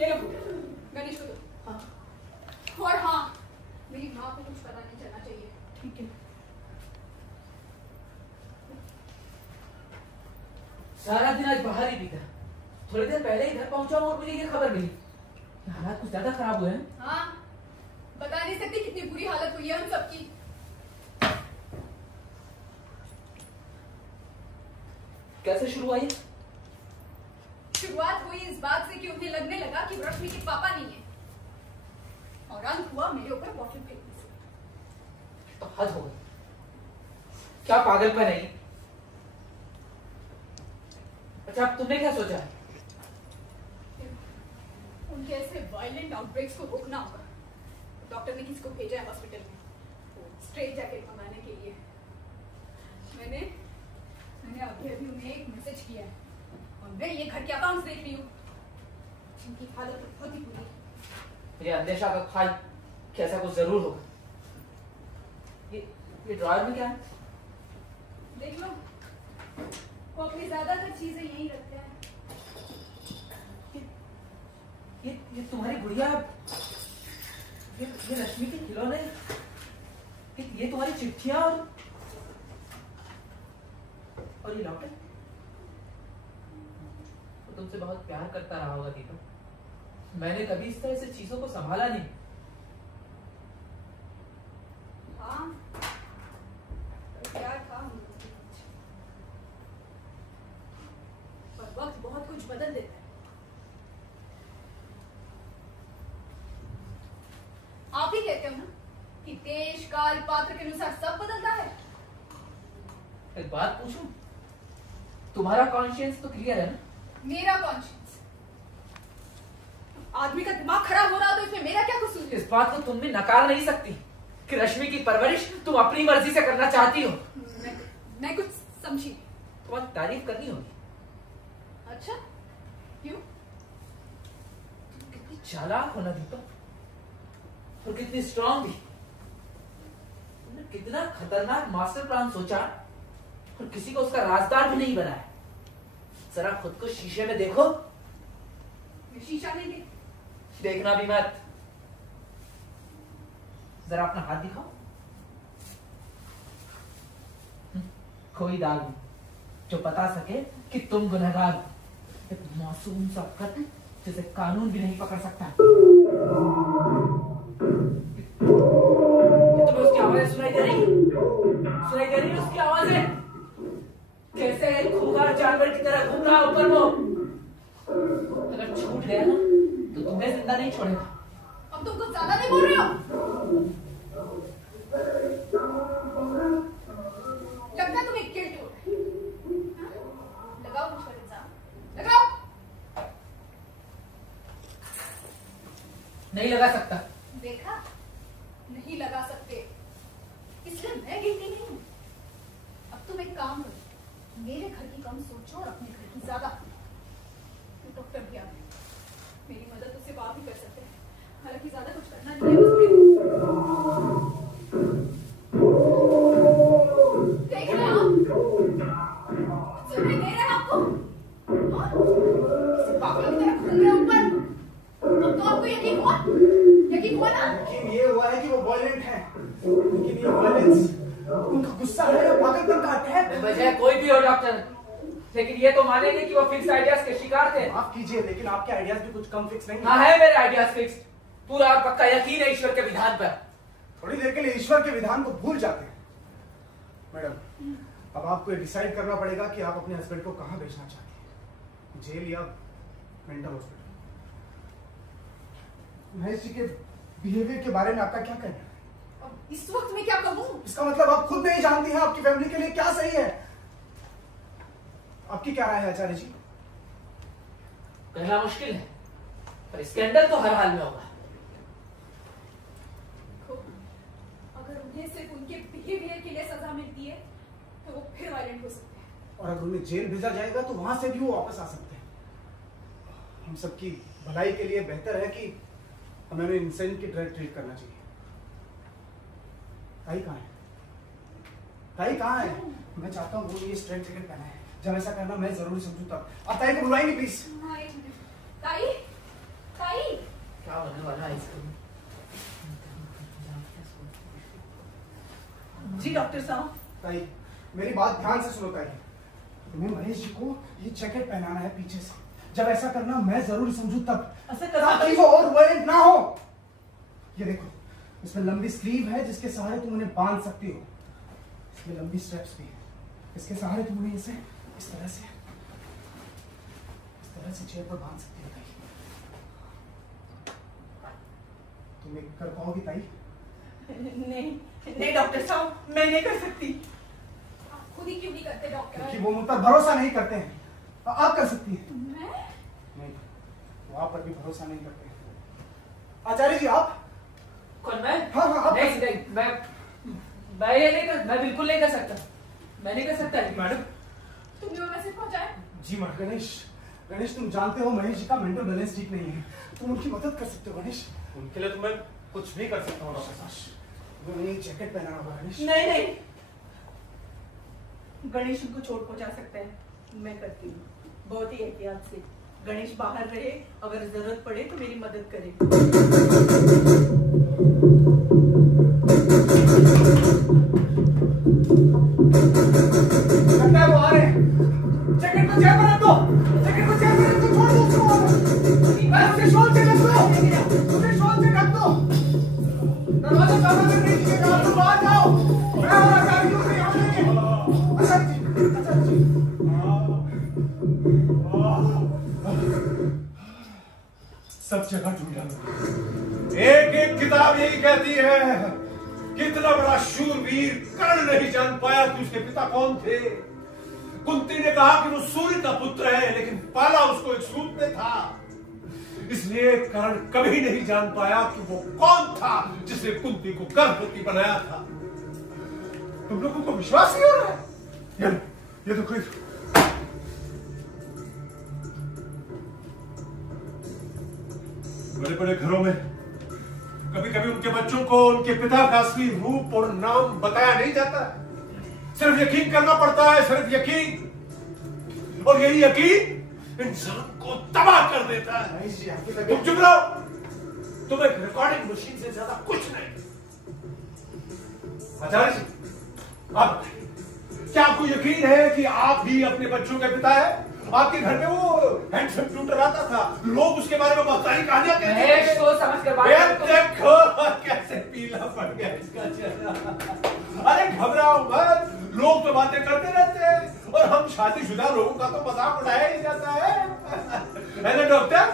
ये लो गणेश को दो। हाँ। और हाँ, मेरी माँ को कुछ पता नहीं चलना चाहिए। ठीक है। सारा दिन आज बाहर ही बीता। थोड़ी देर पहले ही घर पहुंचा हूँ और मुझे ये खबर मिली हालात कुछ ज्यादा खराब हुए हैं। हाँ, बता नहीं सकती कितनी बुरी हालत हुई है हम सबकी। कैसे शुरू हुआ ये? शुरुआत हुई इस बात से कि उन्हें लगने लगा कि रश्मि के पापा नहीं है, और अंत हुआ मेरे ऊपर बॉटल फेंकने से। तो हद हो गई, क्या पागलपन है ये? अच्छा, अब तुमने क्या सोचा है? उनके ऐसे वायलेंट आउटब्रेक्स को रोकना होगा। डॉक्टर ने किसको भेजा है हॉस्पिटल में स्ट्रेट जैकेट मंगाने के लिए। मैंने अभी उन्हें एक मैसेज किया है और मैं ये घर के अकाउंट्स देख रही हूँ। उनकी हालत बहुत ही बुरी। मुझे अंदेशा तो था कि ऐसा कुछ जरूर होगा। ये ड्रॉयर में क्या है? देख लो, वो अपनी ज्यादातर चीजें यहीं रखते हैं। ये तुम्हारी गुड़िया, ये रश्मि के खिलौने, ये तुम्हारी चिट्ठियां और ये लॉकेट। वो तुमसे बहुत प्यार करता रहा होगा दीपक। मैंने कभी इस तरह से चीजों को संभाला नहीं। हाँ, प्यार था हम लोगों के बीच, पर वक्त बहुत कुछ बदल देता है। आप ही कहते हो ना कि देश काल पात्र के अनुसार सब बदलता है। एक बात पूछूं? तुम्हारा कॉन्शियंस तो क्लियर है ना? मेरा कॉन्शियंस? आदमी का दिमाग खराब हो रहा हो तो इसमें मेरा क्या कसूर? इस बात को तुम भी नकार नहीं सकती कि रश्मि की परवरिश तुम अपनी मर्जी से करना चाहती हो। मैं कुछ समझी। तुम्हारी तारीफ करनी होगी। अच्छा, क्यों? कितनी चालाक हो ना दीपक, और कितनी स्ट्रांग भी। तुमने कितना खतरनाक मास्टर प्लान सोचा और किसी को उसका राजदार भी नहीं बनाया। जरा खुद को शीशे में देखो। शीशा नहीं देख। देखना भी मत। जरा अपना हाथ दिखाओ। कोई दाग नहीं जो बता सके कि तुम गुनहगार हो। एक मासूम सा कत्ल जिसे कानून भी नहीं पकड़ सकता। तुम्हें उसकी आवाजें सुनाई दे रही? सुनाई दे रही उसकी आवाजें? कैसे एक खूंखार जानवर की तरह घूम रहा ऊपर वो। अगर छूट गया ना तो तुम्हें जिंदा नहीं छोड़ेगा। अब तुम कुछ ज्यादा नहीं बोल रहे हो? लगता है तुम्हें गिल्ट हो रहा है। लगाओ मुझ पर इल्जाम, लगाओ। नहीं लगा सकता। देखा, नहीं लगा सकते, इसलिए मैं गिल्टी नहीं हूं। अब तुम एक काम करो, मेरे घर की कम सोचो और अपने घर की ज्यादा। डॉक्टर भी आ गए, मेरी मदद तो सिर्फ आप ही कर सकते हैं। हालांकि ज्यादा कुछ करना नहीं है। देख रहे हो आप? सुनाई दे रहा है आपको? किसी पागल की तरह घूम रहे ऊपर। अब तो आपको यकीन हुआ? यकीन हुआ ना? यकीन ये हुआ है कि वो वायलेंट है, लेकिन ये वायलेंस उनका गुस्सा है या पागलपन का अटैक। वजह कोई भी हो डॉक्टर, लेकिन ये तो मानेंगे कि वो फिक्स आइडियाज के शिकार थे। माफ कीजिए, लेकिन आपके आइडियाज भी कुछ कम फिक्स नहीं हाँ है मेरे आइडियाज फिक्स। पूरा और पक्का यकीन है ईश्वर के विधान पर। थोड़ी देर के लिए ईश्वर के विधान को भूल जाते हैं। मैडम, अब आपको ये डिसाइड करना पड़ेगा कि आप अपने हस्बैंड को कहाँ भेजना चाहती हैं, जेल या मेंटल हॉस्पिटल। महेश जी के बिहेवियर के बारे में आपका क्या कहना है? अब इस वक्त मैं क्या कहूँ? इसका मतलब आप खुद नहीं जानती हैं आपकी फैमिली के लिए क्या सही है। आपकी क्या राय है आचार्य जी? कहना मुश्किल है, पर स्कैंडल तो हर हाल में होगा। अगर उन्हें सिर्फ उनके बिहेवियर के लिए सजा मिलती है तो वो फिर वायलेंट हो सकते हैं, और अगर उन्हें जेल भेजा जाएगा तो वहां से भी वो वापस आ सकते हैं। हम सबकी भलाई के लिए बेहतर है कि हमें उन्हें इंसान की तरह ट्रीट करना चाहिए। ताई कहाँ है? ताई कहाँ है? मैं चाहता हूँ वो ये स्ट्रेट जैकेट पहना है। जब ऐसा करना मैं जरूरी समझू तब। आप ताई को बुलाएंगे प्लीज? ताई, ताई, क्या होने वाला है इसको? जी डॉक्टर साहब। ताई, मेरी बात ध्यान से सुनो ताई। तुम्हें महेश जी को ये जैकेट पहनाना है पीछे से। जब ऐसा करना मैं जरूर समझू तब, ऐसा ताकि वो और वायलेंट ना हो। ये देखो, इसमें लंबी स्लीव है जिसके सहारे तुम उन्हें बांध सकती हो। इसमें लंबी स्ट्रैप्स भी है, इसके सहारे तुम उन्हें इसे इस तरह से चेयर पर बांध सकती हो। ताई, तुम एक कर पाओगी ताई? नहीं डॉक्टर साहब, मैं नहीं कर सकती। आप खुद ही क्यों नहीं करते डॉक्टर? क्योंकि वो मुझ पर भरोसा नहीं करते हैं। आप कर सकती हैं। मैं? नहीं, वो आप पर भी भरोसा नहीं करते। आचार्य जी आप? कौन मैं? हाँ हाँ आप। नहीं नहीं, मैं ये नहीं कर, मैं बिल्कुल नहीं कर सकता। मैं नहीं कर सकता मैडम। तुमने वो मैसेज पहुंचाया? जी मैडम। गणेश तुम जानते हो महेश जी का मेंटल बैलेंस ठीक नहीं है। तुम उनकी मदद कर सकते हो गणेश। उनके लिए तो मैं कुछ भी कर सकता हूँ। तुम्हें ये जैकेट पहनाना होगा गणेश। नहीं, गणेश उनको चोट पहुंचा सकता है, मैं करती हूँ बहुत ही एहतियात से। गणेश बाहर रहे, अगर जरूरत पड़े तो मेरी मदद करे। लगता है वो आ रहे हैं। जैकेट को चेयर पर रख दो। जैकेट को चेयर पर रख दो, छोड़ दो उसको। उसे शॉल से रख दो। उसे शॉल से रख दो। दरवाजा सामने से नहीं दिखेगा, तुम बाहर जाओ। मैं और आचार्य जी उसे यहाँ लेंगे। आचार्य जी। सब जगह ढूंढा, एक एक किताब यही कहती है, कितना बड़ा शूरवीर कर्ण नहीं जान पाया कि उसके पिता कौन थे। कुंती ने कहा कि वो सूर्य का पुत्र है, लेकिन पाला उसको एक सूत में था। इसलिए कर्ण कभी नहीं जान पाया कि वो कौन था जिसने कुंती को गर्भवती बनाया था। तुम लोगों को विश्वास नहीं हो रहा है? ये तो कोई बड़े बड़े घरों में कभी कभी उनके बच्चों को उनके पिता का असली रूप और नाम बताया नहीं जाता। सिर्फ यकीन करना पड़ता है, सिर्फ यकीन। और यही यकीन इंसान को तबाह कर देता है। तुम चुप रहो, तुम एक रिकॉर्डिंग मशीन से ज्यादा कुछ नहीं। आचार्य जी, आप क्या आपको यकीन है कि आप ही अपने बच्चों के पिता है? आपके घर में वो हैंडसम कंप्यूटर आता था, लोग उसके बारे में बहुत सारी कहानियां कहते थे। सोच समझ कर बात करो। देखो कैसे पीला पड़ गया इसका चेहरा। अरे घबराओ मत, लोग तो बातें करते रहते हैं और हम शादीशुदा लोगों का तो मजाक उड़ाया ही जाता है ना डॉक्टर?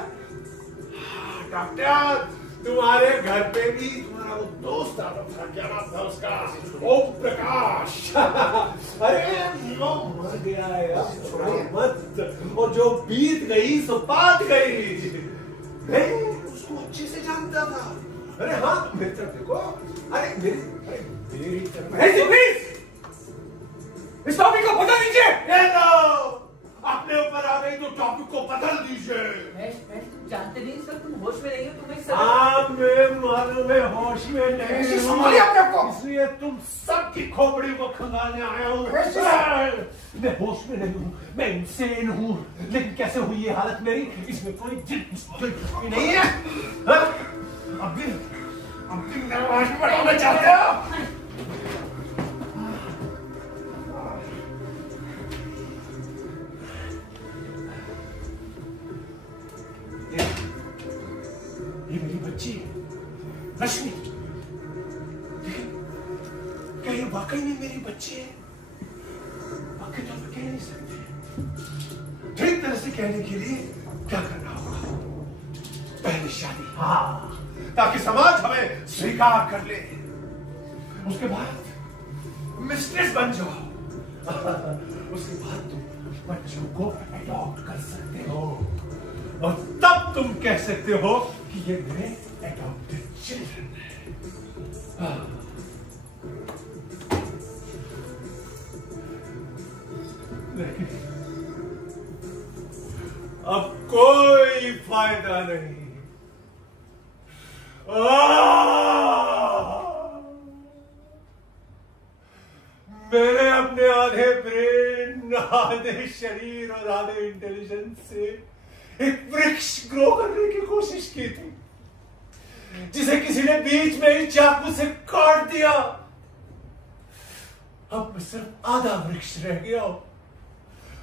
डॉक्टर, तुम्हारे घर पे भी तुम्हारा वो दोस्त आता था, क्या नाम था उसका? ओम प्रकाश। अरे वो मर गया है, अब छोड़ो मत। और जो बीत गई सो बात गई। मैं उसको अच्छे से जानता था। अरे हाँ, तुम मेरी तरफ देखो। अरे मेरी तरफ। इस टॉपिक को बदल दीजिए। अपने ऊपर आ गई तो टॉपिक को बदल दीजिए। तुम जानते नहीं सर, तुम होश में नहीं हो। तुम्हें मालूम है होश में नहीं। संभालिए अपने आप को। इसलिए तुम सबकी खोपड़ी को खंगालने आया हूँ। मैं होश में नहीं हूँ, मैं इंसेन हूँ। लेकिन कैसे हुई ये हालत मेरी, इसमें कोई दिलचस्पी नहीं है। अभी अंतिम निर्वाह बढ़ाना चाहते हो? ये मेरी बच्ची है रश्मि। क्या ये वाकई में मेरी बच्ची है? वाकई तो कह नहीं सकते। ठीक तरह से कहने के लिए क्या करना होगा? पहली शादी, हाँ, ताकि समाज हमें स्वीकार कर ले। उसके बाद मिस्ट्रेस बन जाओ। उसके बाद तुम बच्चों को अडॉप्ट कर सकते हो और तब तुम कह सकते हो कि ये मेरे एडॉप्टेड चिल्ड्रन है। लेकिन अब कोई फायदा नहीं। मैंने अपने आधे ब्रेन, आधे शरीर और आधे इंटेलिजेंस से एक वृक्ष ग्रो करने की कोशिश की थी। जिसे किसी ने बीच में ही चाकू से काट दिया। अब मैं सिर्फ आधा वृक्ष रह गया हूं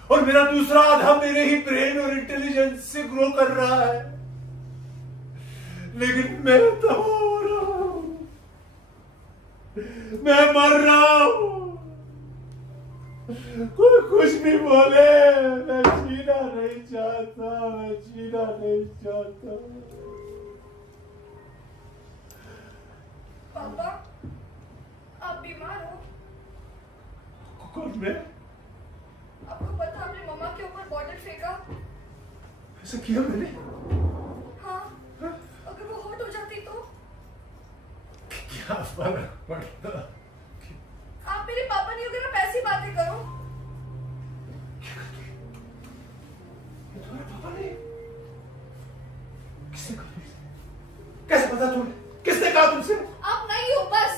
और मेरा दूसरा आधा मेरे ही ब्रेन और इंटेलिजेंस से ग्रो कर रहा है, लेकिन मैं तो हो रहा हूं, मैं मर रहा हूं। कोई कुछ भी बोले, मैं जीना नहीं चाहता, मैं जीना नहीं चाहता। पापा, आप बीमार हो? कौन मैं? आपको पता आपने मम्मा के ऊपर बॉटल फेंका? ऐसा किया मैंने? हाँ, अगर वो हॉट हो जाती तो? क्या फर्क पड़ता? आप मेरे पापा नहीं होगे, आप ऐसी बातें करो। ये तुम्हारा पापा नहीं? किसने कहा? कैसे पता तुम्हें? किसने कहा तुमसे? आप नहीं हो बस।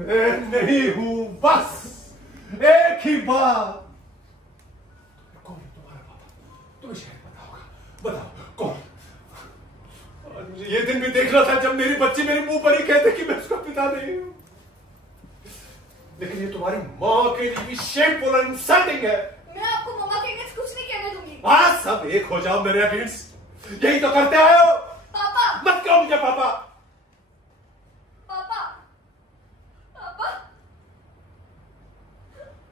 मैं नहीं हूं बस। एक ही बात। कौन है तुम्हारा पापा? तुम्हें शायद पता होगा। बताओ कौन? और मुझे ये दिन भी देखना था जब मेरी बच्ची मेरे मुंह पर ही कहते कि मैं उसका पिता नहीं हूं। लेकिन ये तुम्हारी माँ के लिए भी शेमफुल और इंसल्टिंग है। मैं आपको मम्मा के अगेंस्ट कुछ नहीं कहने दूंगी। हाँ, सब एक हो जाओ मेरे अगेंस्ट। यही तो करते आए हो। पापा, मत कहो मुझे पापा। पापा, पापा,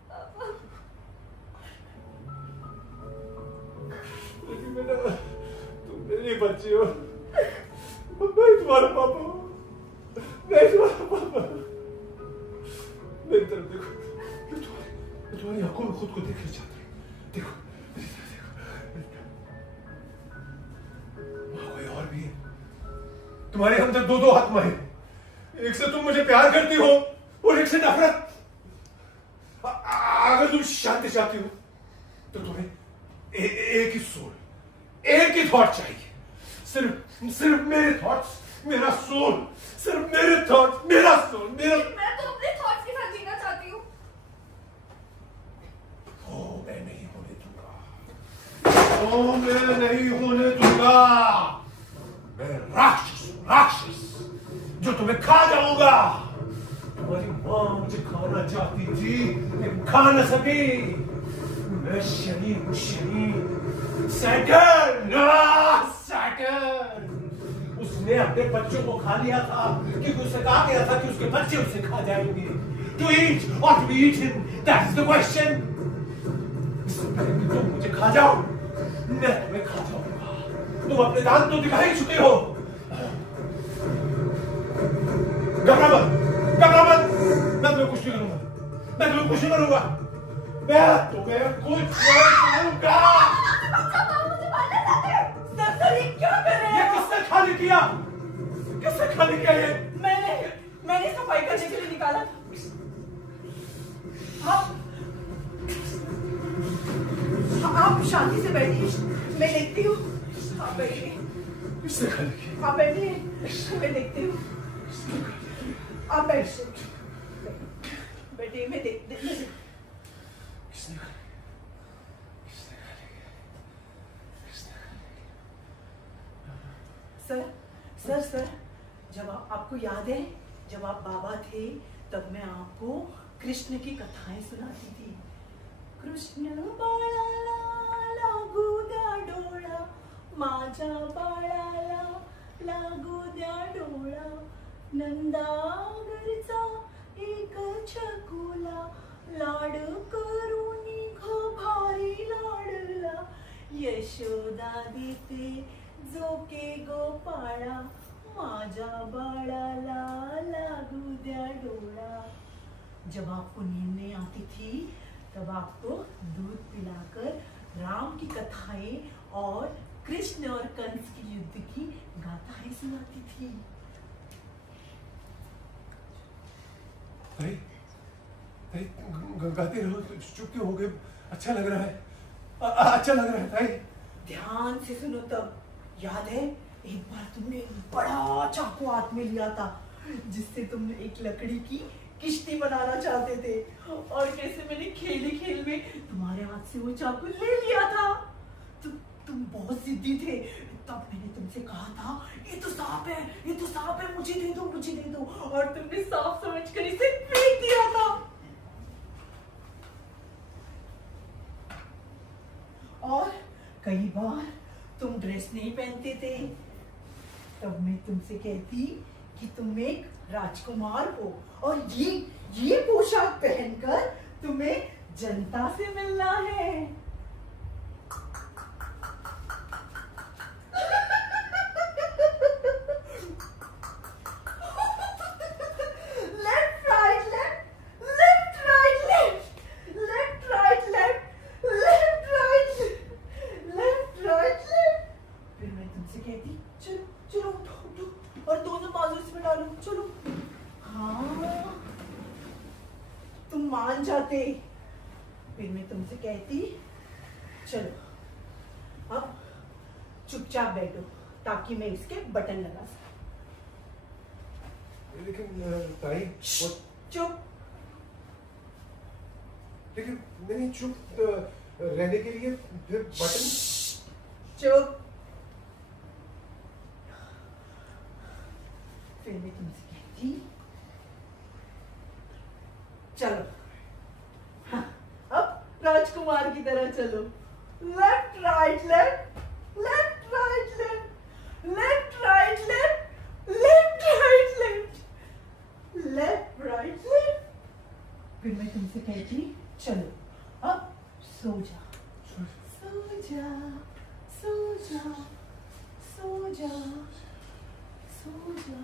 पापा। लेकिन बेटा, तुम मेरी बच्ची हो, मैं तुम्हारा पापा हूं, मैं तुम्हारा पापा। मेरी तरफ देखो, मैं तुम्हारी आंखों में खुद को देखना चाहता हूं। देखो, मेरी तरफ देखो। माँ कोई और भी है। तुम्हारे अंदर दो दो आत्मा है। एक से तुम मुझे प्यार करती हो और एक से नफरत। अगर तुम शांति चाहती हो तो तुम्हें एक ही सोल, एक ही थॉट चाहिए। सिर्फ मेरे थॉट्स, मेरा सोल, सिर्फ मेरे थॉट्स, मेरा सोल, मेरा। मैं तो अपने थॉट्स के साथ जीना चाहती हूँ। ओ, मैं नहीं होने दूंगा। ओ, मैं नहीं होने दूंगा। मैं राक्षस जो तुम्हें खा जाऊंगा। तुम्हारी माँ मुझे खाना चाहती थी लेकिन खा न सकी। मैं शनि हूं, शनि, सैटर्न, सैटर्न। उसने अपने बच्चों को खा लिया था क्योंकि उसे कहा गया था कि उसके बच्चे उसे खा जाएंगे। To eat or to be eaten, that is the question. इससे पहले कि तुम मुझे खा जाओ, मैं तुम्हें खा जाऊंगा। तुम अपने दांत तो दिखा ही चुके हो। घबरा मत, मैं तुम्हें कुछ नहीं करूंगा, मैं तुम्हें कुछ नहीं करूंगा, मैं तुम्हें कुछ नहीं करूंगा। सर, ये क्या कर रहे ये हैं? किसने खाली किया? किसने खाली किया ये? मैंने सफाई करने के लिए निकाला। आप शांति से बैठिए, मैं देखती हूँ। आप बैठिए, किसने खाली किया? आप बैठिए, मैं देखती हूँ। आप बैठिए, मैं देखती हूँ। किसने खाली किया? सर, जब आपको याद है, जब आप बाबा थे तब मैं आपको कृष्ण की कथाएं सुनाती थी। कृष्ण बाळाला लागू द्या डोळा, माझ्या बाळाला लागू द्या डोळा, नंदागरचा एक छकुला, लाड करूनी भारी लाडला, यशोदा देते जोके गोपाळा, माझ्या बाळाला लागू द्या डोळा। जब आपको नींद नहीं आती थी तब आपको दूध पिलाकर राम की कथाएं और कृष्ण और कंस की युद्ध की गाथाएं सुनाती थी। भाई गाते रहो, चुप क्यों हो गए? अच्छा लग रहा है, अच्छा लग रहा है भाई। ध्यान से सुनो। तब याद है एक बार तुमने एक बड़ा चाकू हाथ में लिया था जिससे तुम एक लकड़ी की किश्ती बनाना चाहते थे, और कैसे मैंने खेल में तुम्हारे हाथ से वो चाकू ले लिया था। तुम बहुत जिद्दी थे। तब मैंने तुमसे कहा था ये तो सांप है, ये तो सांप है, मुझे दे दो, मुझे दे दो, और तुमने सांप समझकर इसे फेंक दिया था। और कई बार तुम ड्रेस नहीं पहनते थे, तब मैं तुमसे कहती कि तुम एक राजकुमार हो और ये पोशाक पहनकर तुम्हें जनता से मिलना है। Left right left, left right left, left right left, left right left right left. फिर मैं तुमसे कहती चलो चलो उठो उठो और दोनों बाजू इसमें डालो, चलो। हाँ, तुम मान जाते। फिर मैं तुमसे कहती चलो अब चुपचाप बैठो ताकि मैं इसके बटन लगा सकूं। लेकिन ताई चुप। लेकिन नहीं, चुप रहने के लिए फिर बटन। चुप। फिर मैं तुमसे कहती चलो, हाँ, अब राजकुमार की तरह चलो। Left right left, left right left, left right left, left right left, left right left. फिर मैं तुमसे कहती चलो अब सो जा, सो जा, सो जा, सो जा, सो जा।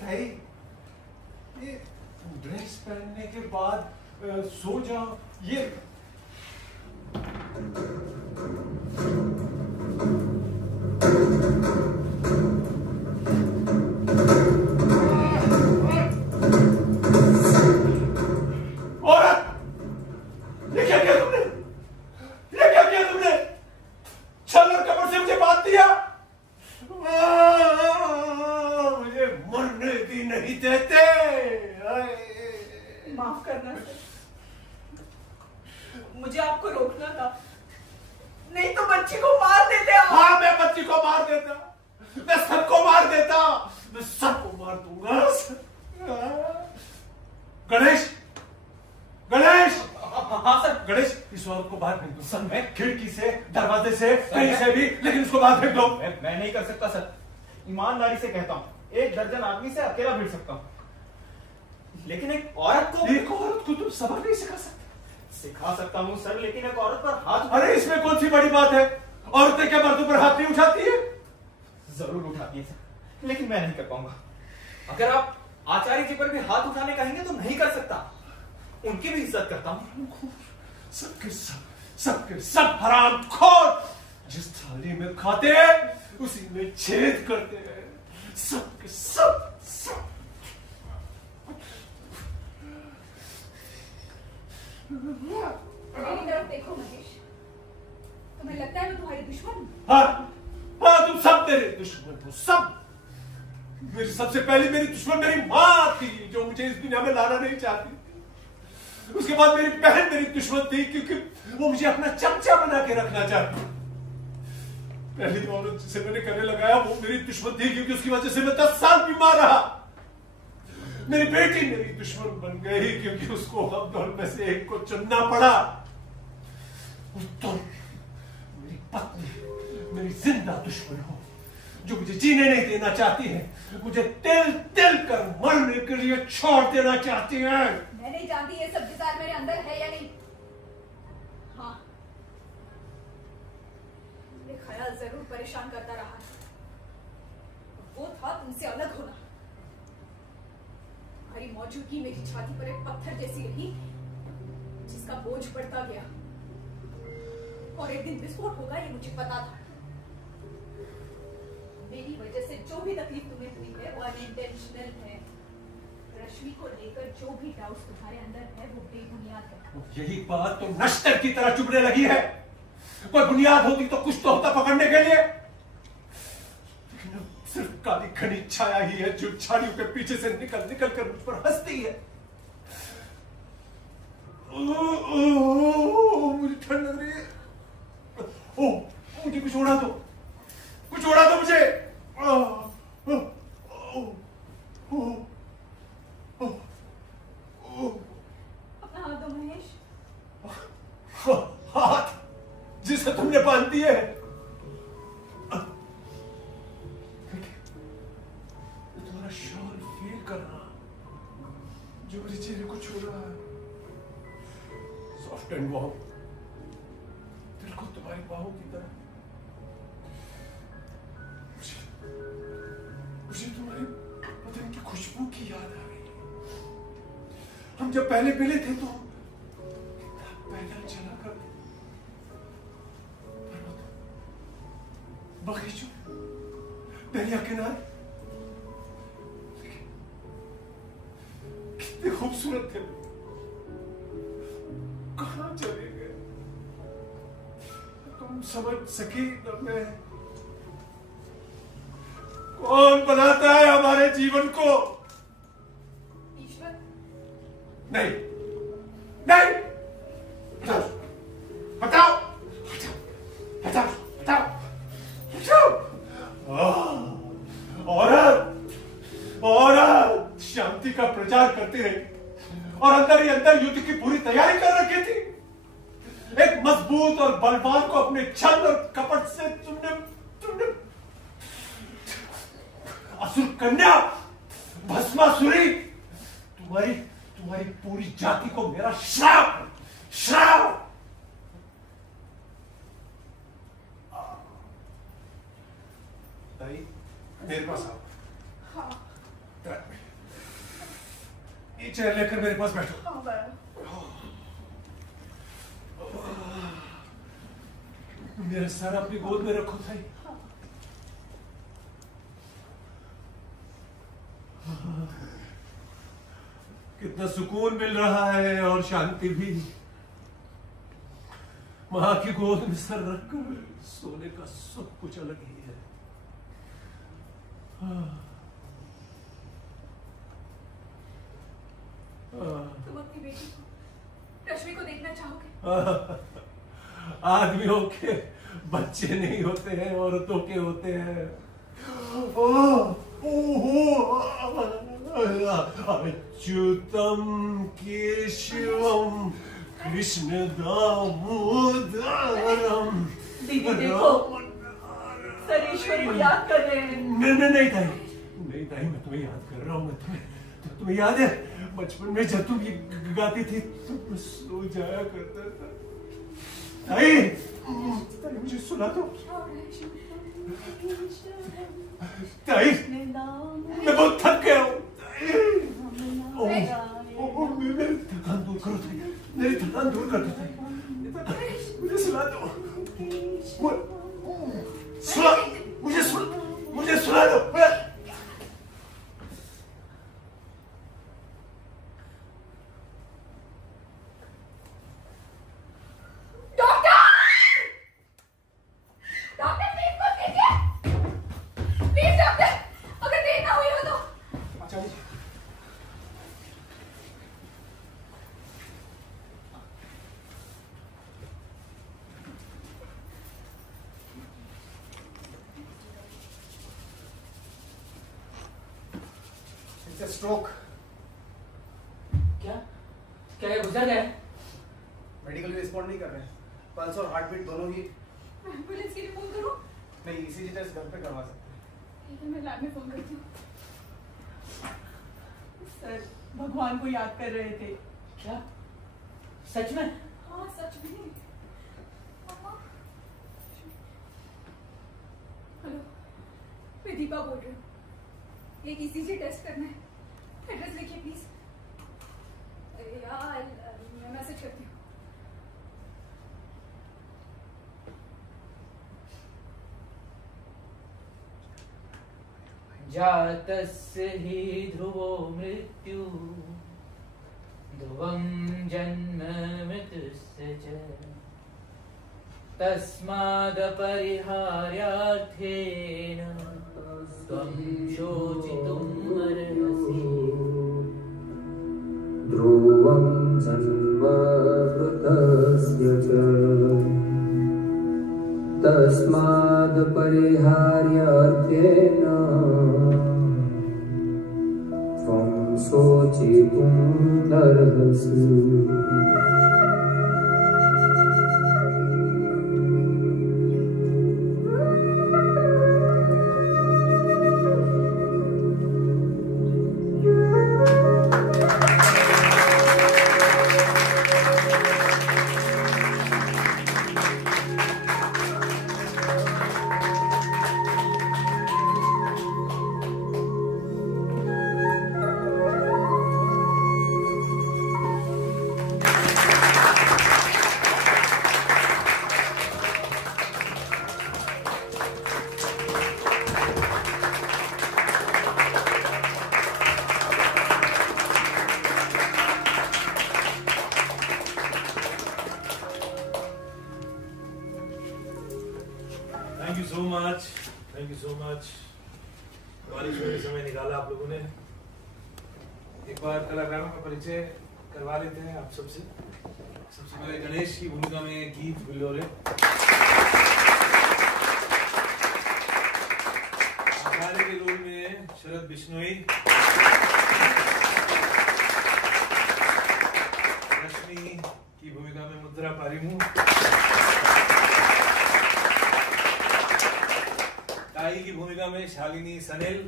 भाई, ये ड्रेस पहनने के बाद सो जाओ, ये औरत, ये क्या किया तुमने? ये क्या किया तुमने? छल और कपट से मुझे बांध दिया, मुझे मरने भी नहीं देते। माफ करना सर, मुझे आपको रोकना था, नहीं तो बच्ची को मार देते आप। हाँ, मैं बच्ची को मार देता, मैं सबको मार देता, मैं सबको मार दूंगा। गणेश, गणेश। हाँ सर। गणेश, इस औरत को बाहर फेंक दो सर। मैं खिड़की से, दरवाजे से, कहीं से भी, लेकिन इसको बाहर फेंक दो। मैं नहीं कर सकता सर, ईमानदारी से कहता हूँ, 1 दर्जन आदमी से अकेला भिड़ सकता हूँ, लेकिन एक औरत को तुम सबक नहीं सिखा सकते? सिखा सकता हूँ सर, लेकिन एक औरत पर हाथ। अरे इसमें कौन सी बड़ी बात है? औरतें क्या मर्दों पर हाथ नहीं उठाती है? जरूर उठाती है सर, लेकिन मैं नहीं कर पाऊंगा। अगर आप आचार्य जी पर भी हाथ उठाने कहेंगे तो नहीं कर सकता, उनकी भी इज्जत करता हूँ। सबके सब हरामखोर, जिस थाली में खाते हैं उसी में छेद करते हैं, सबके सब। मेरी तरफ देखो महेश, तुम्हें लगता है मैं तुम्हारी दुश्मन हूँ? हाँ, तुम सब मेरे दुश्मन हो, सब। मेरी सबसे पहले मेरी दुश्मन मेरी माँ थी, जो मुझे इस दुनिया में लाना नहीं चाहती। उसके बाद मेरी बहन मेरी दुश्मन थी, क्योंकि वो मुझे अपना चमचा बना के रखना चाहती। पहली औरत जिसे मैंने करने लगाया वो मेरी दुश्मन थी, क्योंकि उसकी वजह से मैं 10 साल बीमार रहा। मेरी बेटी मेरी दुश्मन बन गई, क्योंकि उसको हम दोनों में से एक को चुनना पड़ा। तुम मेरी पत्नी, मेरी जिंदा दुश्मन हो, जो मुझे जीने नहीं देना चाहती है, मुझे तिल तिल कर मरने के लिए छोड़ देना चाहती है। मैं नहीं जानती ये सब डिजायर मेरे अंदर है या नहीं। हाँ, मेरे ख्याल जरूर परेशान करता रहा, वो था तुमसे अलग होना। तुम्हारी मौजूदगी मेरी छाती पर एक पत्थर जैसी रही, जिसका बोझ बढ़ता गया, और एक दिन विस्फोट होगा ये मुझे पता था। मेरी वजह से जो भी तकलीफ तुम्हें हुई है वो अनइंटेंशनल है। रश्मि को लेकर जो भी डाउट्स तुम्हारे अंदर है वो बेबुनियाद बुनियाद है। यही बात तो नश्तर की तरह चुभने लगी है। कोई बुनियाद होती तो कुछ तो होता पकड़ने के लिए, लेकिन अब सिर्फ काली घनी छाया ही है जो झाड़ियों के पीछे से निकल निकल कर मुझ पर हंसती है। मुझे ठंड लग रही है। मुझे कुछ ओढ़ा दो, कुछ ओढ़ा दो मुझे। अपना हाथ दो महेश। हाथ जिसे तुमने बांध दिए है। तुम्हारा शॉल फील करना जो मेरे चेहरे को छू रहा है, सॉफ्ट एंड वार्म, दिल को तुम्हारी बाहों की तरह। मुझे तुम्हारी बदन की खुशबू की याद आ रही है। हम जब पहले मिले थे तो कितना पैदल चला करते, बगीचों, दरिया किनारे, कितने खूबसूरत थे। कहां चले गए? तुम समझ सकी न मैं। कौन बनाता है हमारे जीवन को? ईश्वर। नहीं, नहीं, हटाओ, हटाओ, हटाओ, हटाओ, हटाओ। औरत, औरत शांति का प्रचार करती रही और अंदर ही अंदर युद्ध की पूरी तैयारी कर रखी थी। एक मजबूत और बलवान को अपने छल और कपट से तुमने असुर कन्या, भस्मासुरी, तुम्हारी पूरी जाति को मेरा श्राप, श्राप। ताई, मेरे पास आओ। हाँ। ये चेयर लेकर मेरे पास बैठो। हाँ बैठ। मेरा सर अपनी गोद में रखो ताई। कितना सुकून मिल रहा है और शांति भी। मां की गोद में सर रखकर सोने का सुख कुछ अलग ही है। तुम अपनी बेटी को, रश्मि को देखना चाहोगे? आदमियों के बच्चे नहीं होते हैं, औरतों के होते हैं। अच्युतम केशवम कृष्ण दामोदरम। दीदी देखो, सर ईश्वर को याद कर रहे हैं। नहीं ताई, नहीं ताई, मैं तुम्हें याद कर रहा हूँ। मैं तुम्हें याद है बचपन में जब तुम ये गाती थी तो मैं सो जाया करता था। ताई, ताई मुझे सुना दो। ताई, मैं बहुत थक गया हूँ। मेरी थकान दूर करो ताई, मेरी थकान दूर कर दो ताई, मुझे सुना दो। मुझे सुना दो। स्ट्रोक। क्या क्या ये गुजर गए? मेडिकल रिस्पॉन्ड नहीं कर रहे हैं, पल्स और हार्ट बीट दोनों ही। एम्बुलेंस के लिए फोन करूं? नहीं, ईसीजी टेस्ट घर पे करवा सकते हैं। ठीक है, मैं लैब में फोन करती हूँ। सर भगवान को याद कर रहे थे। क्या सच में? हाँ सच में। हेलो, मैं दीपा बोल रही हूँ। एक ईसीजी टेस्ट करना है, एड्रेस लिखिए प्लीज। यार मैं मैसेज करती हूँ। जातस्य हि ध्रुवो मृत्यु ध्रुवं जन्म मृत्युस्य च तस्मादपरिहार्यार्थेन त्वं शोचितुम् अर्हसि। ध्रुवं जन्म मृतस्य च तस्मादपरिहार्यार्थेन त्वं शोचितुम् अर्हसि। Thank you so much. बारिश में समय निकाला आप लोगों ने। एक बार कलाकारों का परिचय करवा लेते हैं आप सबसे। सबसे पहले गणेश की भूमिका में गीत बिल्लोरे, आचार्य के रोल में शरद बिश्नोई, रश्मि की भूमिका में मुद्रा पारिमू, ताई की भूमिका में शालिनी सनेल,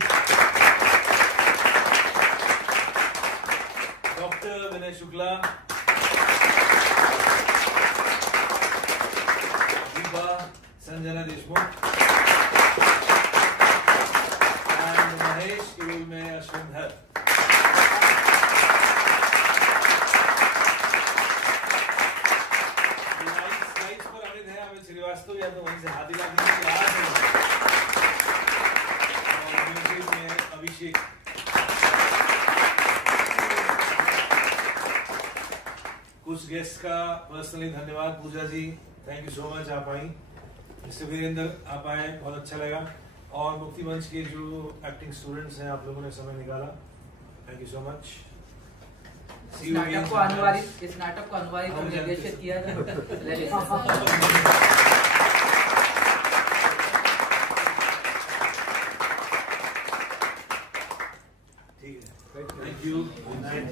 डॉक्टर विनय शुक्ला, दीपा संजना देशमुख एंड महेश के रोल में अश्विन धर। स्लाइड्स पर अमित है, अमित श्रीवास्तव, या तो वहीं से हाथ दिला दीजिए। अभिषेक, कुछ गेस्ट का पर्सनली धन्यवाद। पूजा जी थैंक यू सो मच, आप आई। इससे वीरेंद्र आप आए, बहुत अच्छा लगा। और मुक्ति मंच के जो एक्टिंग स्टूडेंट्स हैं, आप लोगों ने समय निकाला, थैंक यू सो मच। इस नाटक को अनुवादित और निर्देशित किया था। ठीक है, थैंक यू, गुड नाइट।